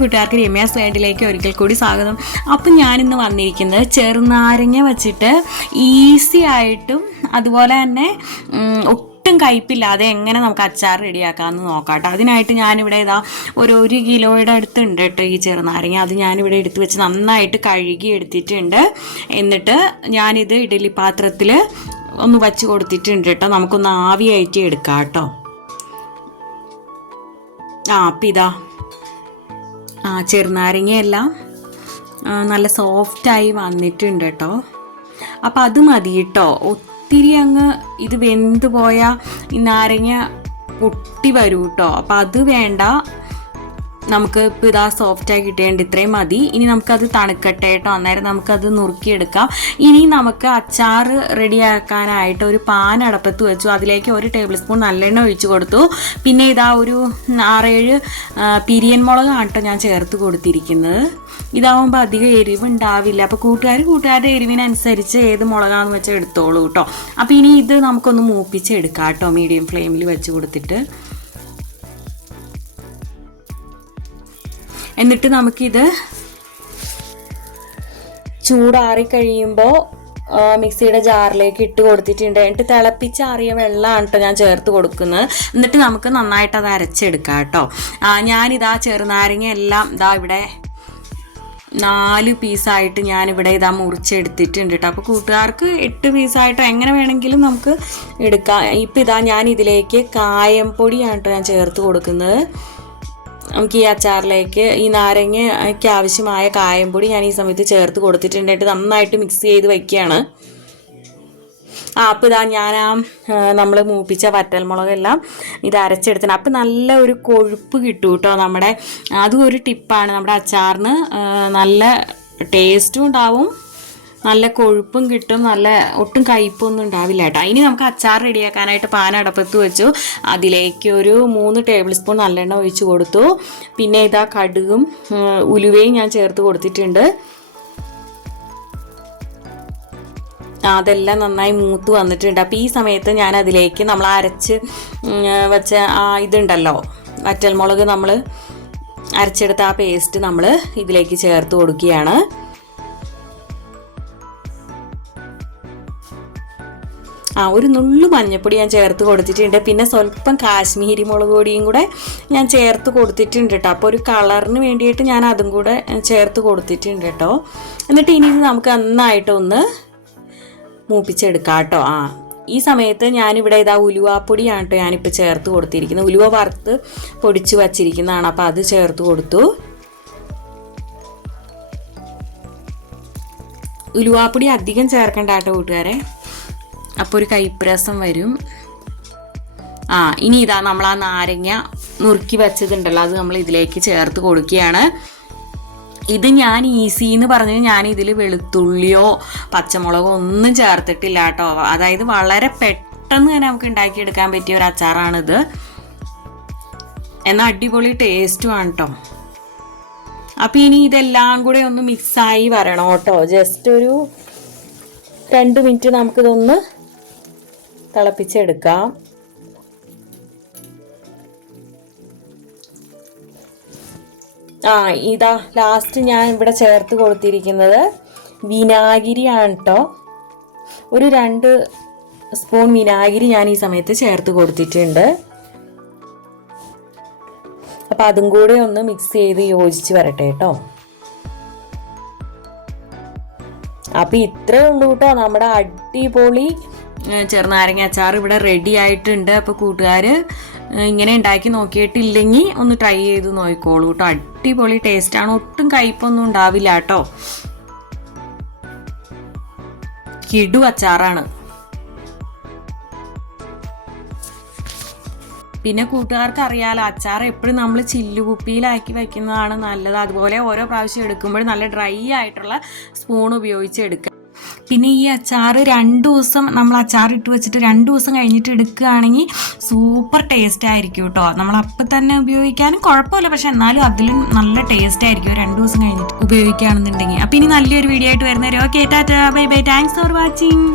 കൂട്ടുകാർക്ക് രമ്യാസ് വേണ്ടിലേക്ക് ഒരിക്കൽ കൂടി സ്വാഗതം. അപ്പം ഞാനിന്ന് വന്നിരിക്കുന്നത് ചെറുനാരങ്ങ വച്ചിട്ട് ഈസി ആയിട്ടും അതുപോലെ തന്നെ ഒട്ടും കയ്പില്ലാതെ എങ്ങനെ നമുക്ക് അച്ചാർ റെഡിയാക്കാമെന്ന് നോക്കാം കേട്ടോ. അതിനായിട്ട് ഞാനിവിടെ ഇതാ ഒരു കിലോയുടെ അടുത്തുണ്ട് കേട്ടോ ഈ ചെറുനാരങ്ങ. അത് ഞാനിവിടെ എടുത്ത് വെച്ച് നന്നായിട്ട് കഴുകി എടുത്തിട്ടുണ്ട്. എന്നിട്ട് ഞാനിത് ഇഡ്ഡലി പാത്രത്തിൽ ഒന്ന് വച്ച് കൊടുത്തിട്ടുണ്ട് കേട്ടോ. നമുക്കൊന്ന് ആവിയായിട്ട് എടുക്കാം കേട്ടോ. അപ്പം ഇതാ ചെറുനാരങ്ങയെല്ലാം നല്ല സോഫ്റ്റായി വന്നിട്ടുണ്ട് കേട്ടോ. അപ്പം അത് മതി കേട്ടോ. ഒത്തിരി അങ്ങ് ഇത് വെന്ത് പോയാൽ ഈ നാരങ്ങ പൊട്ടി വരും കേട്ടോ. അപ്പം അത് വേണ്ട. നമുക്ക് ഇപ്പോൾ ഇതാ സോഫ്റ്റായി കിട്ടേണ്ട ഇത്രയും മതി. ഇനി നമുക്കത് തണുക്കട്ടെ കേട്ടോ. അന്നേരം നമുക്കത് നുറുക്കിയെടുക്കാം. ഇനി നമുക്ക് അച്ചാർ റെഡിയാക്കാനായിട്ട് ഒരു പാൻ അടപ്പത്ത് വെച്ചു. അതിലേക്ക് 1 ടേബിൾ സ്പൂൺ നല്ലെണ്ണ ഒഴിച്ച് കൊടുത്തു. പിന്നെ ഇതാ ഒരു 6-7 പിരിയൻ മുളകാണ് കേട്ടോ ഞാൻ ചേർത്ത് കൊടുത്തിരിക്കുന്നത്. ഇതാവുമ്പോൾ അധികം എരിവ് ഉണ്ടാവില്ല. അപ്പോൾ കൂട്ടുകാരുടെ എരിവിനനുസരിച്ച് ഏത് മുളകാന്ന് വെച്ചാൽ എടുത്തോളൂ കേട്ടോ. അപ്പോൾ ഇനി ഇത് നമുക്കൊന്ന് മൂപ്പിച്ചെടുക്കാം കേട്ടോ. മീഡിയം ഫ്ലെയിമിൽ വെച്ച് കൊടുത്തിട്ട് എന്നിട്ട് നമുക്കിത് ചൂടാറി കഴിയുമ്പോൾ മിക്സിയുടെ ജാറിലേക്ക് ഇട്ട് കൊടുത്തിട്ടുണ്ട്. എന്നിട്ട് തിളപ്പിച്ചാറിയ വെള്ളമാണ് കേട്ടോ ഞാൻ ചേർത്ത് കൊടുക്കുന്നത്. എന്നിട്ട് നമുക്ക് നന്നായിട്ട് അത് അരച്ചെടുക്കാം കേട്ടോ. ഞാനിതാ ചെറുനാരങ്ങ എല്ലാം ഇതാ ഇവിടെ 4 പീസായിട്ട് ഞാനിവിടെ ഇതാ മുറിച്ചെടുത്തിട്ടുണ്ട് കേട്ടോ. അപ്പോൾ കൂട്ടുകാർക്ക് 8 പീസായിട്ടോ എങ്ങനെ വേണമെങ്കിലും നമുക്ക് എടുക്കാം. ഇപ്പം ഇതാ ഞാൻ ഇതിലേക്ക് കായംപൊടിയാണ് കേട്ടോ ഞാൻ ചേർത്ത് കൊടുക്കുന്നത്. നമുക്ക് ഈ അച്ചാറിലേക്ക് ഈ നാരങ്ങയ്ക്ക് ആവശ്യമായ കായംപൊടി ഞാൻ ഈ സമയത്ത് ചേർത്ത് കൊടുത്തിട്ടുണ്ടായിട്ട് നന്നായിട്ട് മിക്സ് ചെയ്ത് വയ്ക്കുകയാണ്. അപ്പോൾ ഇതാ ഞാൻ നമ്മൾ മൂപ്പിച്ച വറ്റൽമുളകെല്ലാം ഇത് അരച്ചെടുത്തിന്. അപ്പോൾ നല്ല ഒരു കൊഴുപ്പ് കിട്ടും കേട്ടോ. നമ്മുടെ അതും ഒരു ടിപ്പാണ്. നമ്മുടെ അച്ചാറിന് നല്ല ടേസ്റ്റും ഉണ്ടാവും, നല്ല കൊഴുപ്പും കിട്ടും, നല്ല ഒട്ടും കയ്പൊന്നും ഉണ്ടാവില്ല കേട്ടോ. ഇനി നമുക്ക് അച്ചാർ റെഡിയാക്കാനായിട്ട് പാൻ അടപ്പത്ത് വെച്ചു. അതിലേക്ക് ഒരു 3 ടേബിൾ സ്പൂൺ നല്ലെണ്ണ ഒഴിച്ച് കൊടുത്തു. പിന്നെ ഇതാ കടുകും ഉലുവയും ഞാൻ ചേർത്ത് കൊടുത്തിട്ടുണ്ട്. അതെല്ലാം നന്നായി മൂത്ത് വന്നിട്ടുണ്ട്. അപ്പോൾ ഈ സമയത്ത് ഞാൻ അതിലേക്ക് നമ്മൾ അരച്ച് വെച്ച ഇതുണ്ടല്ലോ വറ്റൽമുളക്, നമ്മൾ അരച്ചെടുത്ത ആ പേസ്റ്റ് നമ്മൾ ഇതിലേക്ക് ചേർത്ത് കൊടുക്കുകയാണ്. ഒരു നുള്ളു മഞ്ഞൾപ്പൊടി ഞാൻ ചേർത്ത് കൊടുത്തിട്ടുണ്ട്. പിന്നെ സ്വല്പം കാശ്മീരി മുളക് പൊടിയും കൂടെ ഞാൻ ചേർത്ത് കൊടുത്തിട്ടുണ്ട് കേട്ടോ. അപ്പോൾ ഒരു കളറിന് വേണ്ടിയിട്ട് ഞാൻ അതും കൂടെ ചേർത്ത് കൊടുത്തിട്ടുണ്ട് കേട്ടോ. എന്നിട്ട് ഇനി ഇത് നമുക്ക് നന്നായിട്ടൊന്ന് മൂപ്പിച്ചെടുക്കാം കേട്ടോ. ഈ സമയത്ത് ഞാനിവിടെ ഇതാ ഉലുവാപ്പൊടിയാണ് കേട്ടോ ഞാനിപ്പോൾ ചേർത്ത് കൊടുത്തിരിക്കുന്നത്. ഉലുവ വറുത്ത് പൊടിച്ച് വച്ചിരിക്കുന്നതാണ്. അപ്പോൾ അത് ചേർത്ത് കൊടുത്തു. ഉലുവാപ്പൊടി അധികം ചേർക്കണ്ട കേട്ടോ കൂട്ടുകാരെ, അപ്പോൾ ഒരു കയ്പ്പ് രസം വരും. ഇനി ഇതാ നമ്മൾ ആ നാരങ്ങ നുറുക്കി വെച്ചതുണ്ടല്ലോ അത് നമ്മൾ ഇതിലേക്ക് ചേർത്ത് കൊടുക്കുകയാണ്. ഇത് ഞാൻ ഈസി എന്ന് പറഞ്ഞ് ഞാൻ ഇതിൽ വെളുത്തുള്ളിയോ പച്ചമുളകോ ഒന്നും ചേർത്തിട്ടില്ല കേട്ടോ. അതായത് വളരെ പെട്ടെന്ന് തന്നെ നമുക്ക് ഉണ്ടാക്കിയെടുക്കാൻ പറ്റിയ ഒരു അച്ചാറാണിത്. എന്നാൽ അടിപൊളി ടേസ്റ്റുമാണ് കേട്ടോ. അപ്പോൾ ഇനി ഇതെല്ലാം കൂടെ ഒന്ന് മിക്സായി വരണം കേട്ടോ. ജസ്റ്റ് ഒരു 2 മിനിറ്റ് നമുക്കിതൊന്ന് തിളപ്പിച്ചെടുക്കാം. ഇതാ ലാസ്റ്റ് ഞാൻ ഇവിടെ ചേർത്ത് കൊടുത്തിരിക്കുന്നത് വിനാഗിരിയാണ് കേട്ടോ. ഒരു 2 സ്പൂൺ വിനാഗിരി ഞാൻ ഈ സമയത്ത് ചേർത്ത് കൊടുത്തിട്ടുണ്ട്. അപ്പം അതും കൂടെ ഒന്ന് മിക്സ് ചെയ്ത് യോജിച്ച് വരട്ടെ കേട്ടോ. അപ്പം ഇത്രേ ഉള്ളൂ കേട്ടോ, നമ്മുടെ അടിപൊളി ചെറുനാരങ്ങ അച്ചാർ ഇവിടെ റെഡി ആയിട്ടുണ്ട്. അപ്പോൾ കൂട്ടുകാർ ഇങ്ങനെ ഉണ്ടാക്കി നോക്കിയിട്ടില്ലെങ്കിൽ ഒന്ന് ട്രൈ ചെയ്ത് നോക്കിക്കോളൂ കേട്ടോ. അടിപൊളി ടേസ്റ്റാണ്, ഒട്ടും കയ്പൊന്നും ഉണ്ടാവില്ല കേട്ടോ. കിടു അച്ചാറാണ്. പിന്നെ കൂട്ടുകാർക്ക് അറിയാലോ അച്ചാർ എപ്പോഴും നമ്മൾ ചില്ലുകുപ്പിയിലാക്കി വയ്ക്കുന്നതാണ് നല്ലത്. അതുപോലെ ഓരോ പ്രാവശ്യം എടുക്കുമ്പോഴും നല്ല ഡ്രൈ ആയിട്ടുള്ള സ്പൂൺ ഉപയോഗിച്ച് എടുക്കുക. പിന്നെ ഈ അച്ചാർ 2 ദിവസം നമ്മൾ അച്ചാർ ഇട്ട് വെച്ചിട്ട് 2 ദിവസം കഴിഞ്ഞിട്ട് എടുക്കുകയാണെങ്കിൽ സൂപ്പർ ടേസ്റ്റ് ആയിരിക്കും കേട്ടോ. നമ്മൾ അപ്പം തന്നെ ഉപയോഗിക്കാനും കുഴപ്പമില്ല, പക്ഷെ എന്നാലും അതിലും നല്ല ടേസ്റ്റ് ആയിരിക്കും 2 ദിവസം കഴിഞ്ഞിട്ട് ഉപയോഗിക്കുകയാണെന്നുണ്ടെങ്കിൽ. അപ്പം ഇനി നല്ലൊരു വീഡിയോ ആയിട്ട് വരുന്നവരെ okay tata bye bye, thanks for watching.